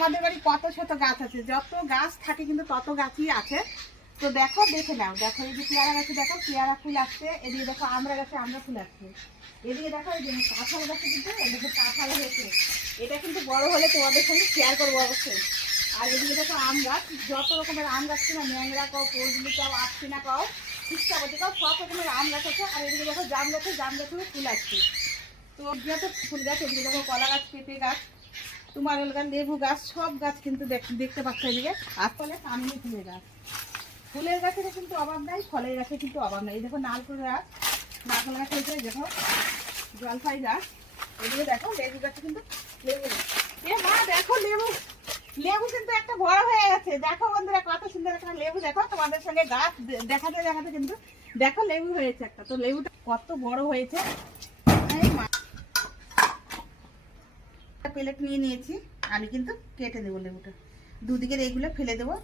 আমাদের বাড়ি কত শত গাছ আছে, যত গাছ থাকে কিন্তু তত গাছই আছে। তো দেখো, দেখে নাও। দেখো এই যে পেয়ারা গাছে দেখো পেয়ারা ফুল আসছে, এদিকে দেখো আমরা গাছে আমরা ফুল আসছে, এদিকে দেখো এই যে কাঁঠাল গাছে কিন্তু দেখো কাঁঠাল হয়েছে। এটা কিন্তু বড় হলে তোমাদের সঙ্গে শেয়ার করবো অবশ্যই। আর এদিকে দেখো আম গাছ, যত রকমের আম গাছ ছিল, ন্যাংরা কও, পরজুলি কও, আটচিনা কও, ইচ্ছাপতি কও, সব রকমের আম গাছ আছে। আর এদিকে দেখো জাম গাছেও ফুল আসছে। তো যেহেতু ফুল গাছ, এদিকে দেখো কলা গাছ, পেঁপে গাছ, তোমার গাছ, লেবু গাছ, সব গাছ কিন্তু দেখতে পাচ্ছ এদিকে। আর ফলে কামিনী ফুলের গাছ, ফুলের গাছের কিন্তু অভাব নাই, ফলের গাছের কিন্তু অভাব নাই। দেখো নারকেল গাছ, নারকেল গাছ হয়েছে, দেখো জলপাই গাছ, এদিকে দেখো লেবু গাছে কিন্তু লেবু। এ মা দেখো লেবু, লেবু কিন্তু একটা বড় হয়ে গেছে। দেখো বন্ধুরা কত সুন্দর একটা লেবু। দেখো তোমাদের সঙ্গে গাছ দেখাতে দেখাতে কিন্তু দেখো লেবু হয়েছে একটা। তো লেবুটা কত বড় হয়েছে। প্লেট নিয়ে নিয়েছি, আমি কিন্তু কেটে দেবো লেবুটা, দুদিকের এইগুলো ফেলে দেবো।